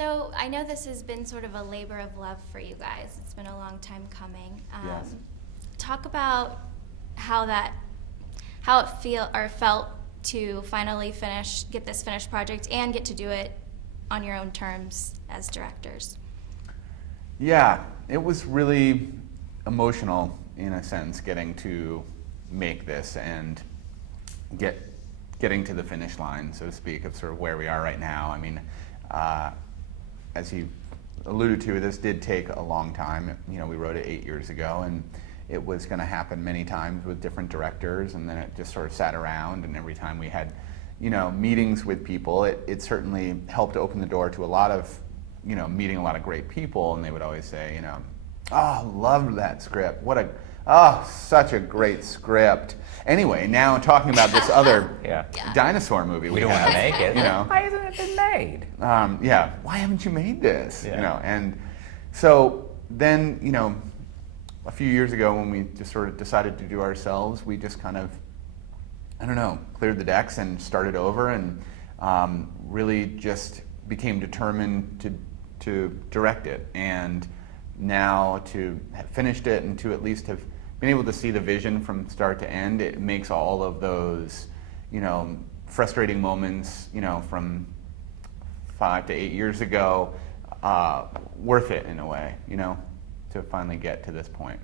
So I know this has been sort of a labor of love for you guys. It's been a long time coming. Yes. Talk about how it felt to finally get this finished project and get to do it on your own terms as directors. Yeah, it was really emotional in a sense, getting to make this and getting to the finish line, so to speak, of sort of where we are right now. I mean, as you alluded to, this did take a long time. You know, we wrote it 8 years ago, and it was going to happen many times with different directors, and then it just sort of sat around, and every time we had, you know, meetings with people, it certainly helped open the door to a lot of, you know, meeting a lot of great people, and they would always say, you know, oh, loved that script. Such a great script. Anyway, now talking about this other dinosaur movie we don't want to make it. You know, why hasn't it been made? Why haven't you made this? Yeah. You know, and so then, you know, a few years ago when we just sort of decided to do ourselves, we just kind of, I don't know, cleared the decks and started over, and really just became determined to direct it. And now to have finished it and to at least have been able to see the vision from start to end, it makes all of those, you know, frustrating moments, you know, from 5 to 8 years ago, worth it in a way, you know, to finally get to this point.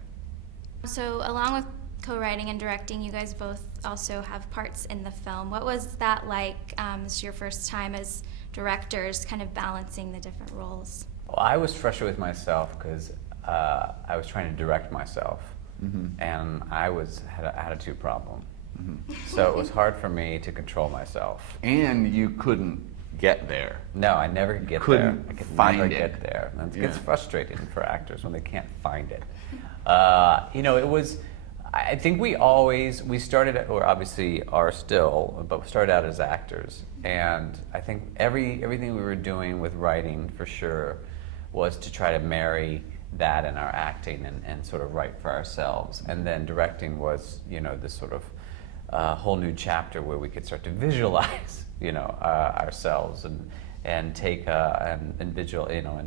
So along with co-writing and directing, you guys both also have parts in the film. What was that like? It's your first time as directors, kind of balancing the different roles. Well, I was frustrated with myself because I was trying to direct myself, and I had an attitude problem. So it was hard for me to control myself. And you couldn't get there. No, I never could get Couldn't there. I could find never it. get there. And it gets Yeah. frustrating for actors when they can't find it. You know, it was, I think we started, or obviously are still, but we started out as actors. And I think everything we were doing with writing, for sure, was to try to marry that and our acting and sort of write for ourselves. And then directing was, you know, this sort of whole new chapter where we could start to visualize, you know, ourselves and take and visual, you know,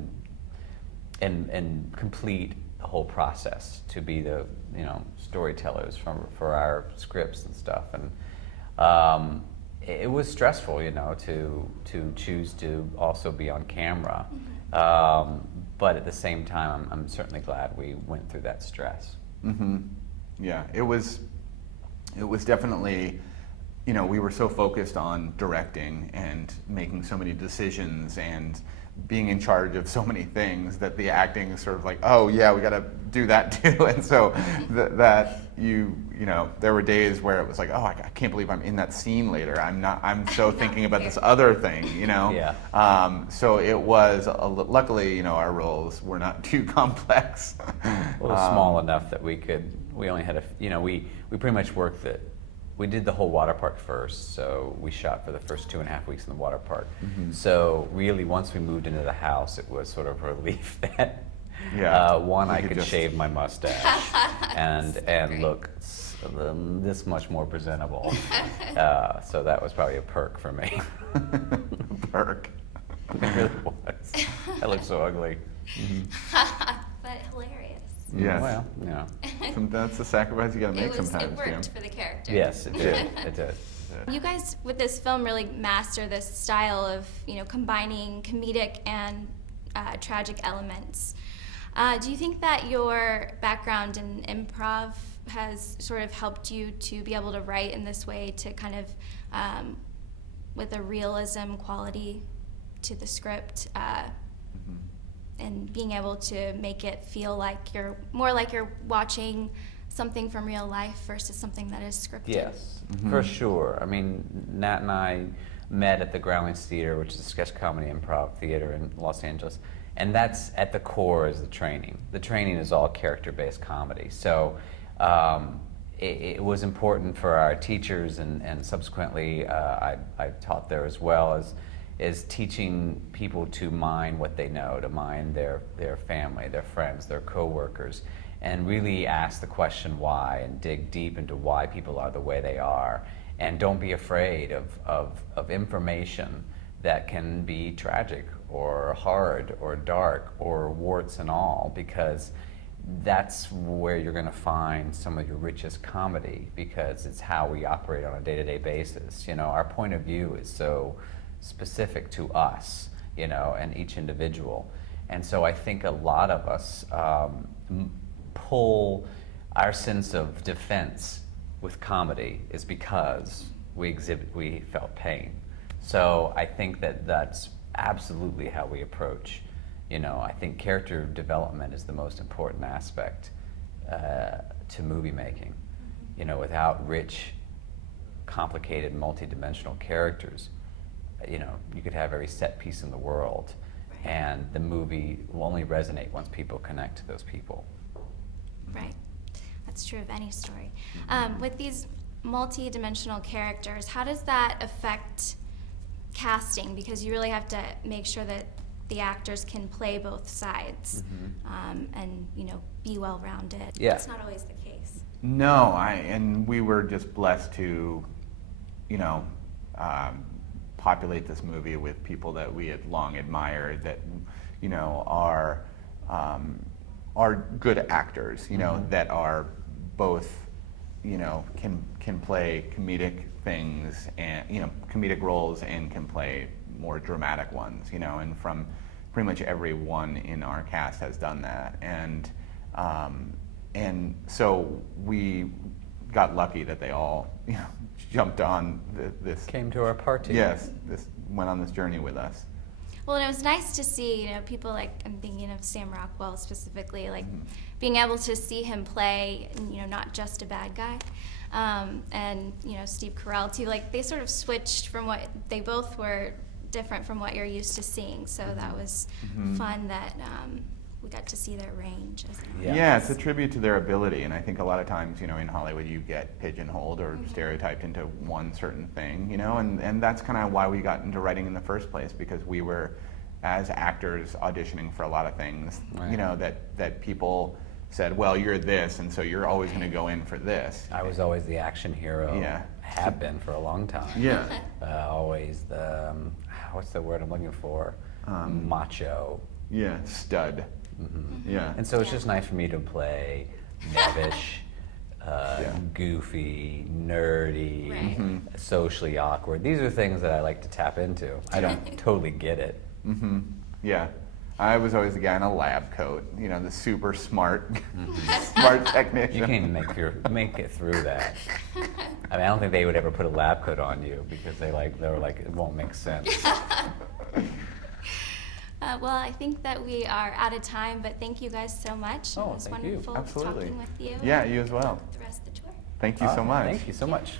and complete the whole process to be the, you know, storytellers for our scripts and stuff. And it was stressful, you know, to choose to also be on camera. But at the same time, I'm certainly glad we went through that stress. Yeah, it was definitely, you know, we were so focused on directing and making so many decisions and being in charge of so many things that the acting is sort of like, oh yeah, we got to do that too. And so that you know, there were days where it was like, oh, I can't believe I'm in that scene later. I'm so thinking about this other thing, you know? Yeah. So it was, luckily, you know, our roles were not too complex. It was small enough that we only had you know, we pretty much worked we did the whole water park first, so we shot for the first 2.5 weeks in the water park. So really, once we moved into the house, it was sort of a relief that one, I could shave my mustache and look this much more presentable. So that was probably a perk for me. Perk. It really was. I looked so ugly. But hilarious. Yes. Well, yeah. That's the sacrifice you got to make sometimes. It worked Jim. for the character. Yes, it did. It did. You guys, with this film, really master this style of, you know, combining comedic and tragic elements. Do you think that your background in improv has sort of helped you to be able to write in this way, to kind of, with a realism quality to the script, and being able to make it feel like you're watching something from real life versus something that is scripted? Yes, for sure. I mean, Nat and I met at the Groundlings Theater, which is a sketch comedy improv theater in Los Angeles, and that's at the core is the training. The training is all character-based comedy. So it was important for our teachers, and subsequently I taught there as well, is teaching people to mind what they know, to mind their family, their friends, their coworkers, and really ask the question why and dig deep into why people are the way they are. And don't be afraid of information that can be tragic or hard or dark or warts and all, because that's where you're going to find some of your richest comedy, because it's how we operate on a day-to-day basis. You know, our point of view is so specific to us, you know, and each individual. And so I think a lot of us pull our sense of defense with comedy is because we felt pain. So I think that that's absolutely how we approach. You know, I think character development is the most important aspect to movie making. You know, without rich, complicated, multi-dimensional characters, you know, you could have every set piece in the world, and the movie will only resonate once people connect to those people. Right. That's true of any story. With these multi-dimensional characters, how does that affect casting? Because you really have to make sure that the actors can play both sides, and, you know, be well-rounded. Yeah. That's not always the case. No, and we were just blessed to, you know, populate this movie with people that we had long admired, that, you know, are good actors, you know, that are both, you know, can play comedic things and, you know, comedic roles, and can play more dramatic ones, you know, and from pretty much everyone in our cast has done that. And so we got lucky that they all, you know, jumped on this. Came to our party. Yes, went on this journey with us. Well, and it was nice to see, you know, people like, I'm thinking of Sam Rockwell specifically, like being able to see him play, you know, not just a bad guy. And, you know, Steve Carell too, like they sort of switched from what, they both were different from what you're used to seeing. So that was fun that we got to see their range as an audience. Yeah, it's a tribute to their ability, and I think a lot of times, you know, in Hollywood you get pigeonholed or stereotyped into one certain thing, you know, and that's kind of why we got into writing in the first place, because we were, as actors, auditioning for a lot of things, you know, that people said, well, you're this, and so you're always going to go in for this. I was always the action hero. Yeah. Have been for a long time. Yeah. Always the, what's the word I'm looking for? Macho. Yeah, stud. Yeah. And so it's just nice for me to play nebbish, goofy, nerdy, socially awkward. These are things that I like to tap into. I don't totally get it. Yeah. I was always the guy in a lab coat, you know, the super smart, smart technician. You can't even make it through that. I mean, I don't think they would ever put a lab coat on you, because they were like, it won't make sense. Well, I think that we are out of time, but thank you guys so much. Oh, it was thank you. wonderful Absolutely. talking with you. Yeah, you as well. The rest of the tour. Thank you so much. Thank you so much.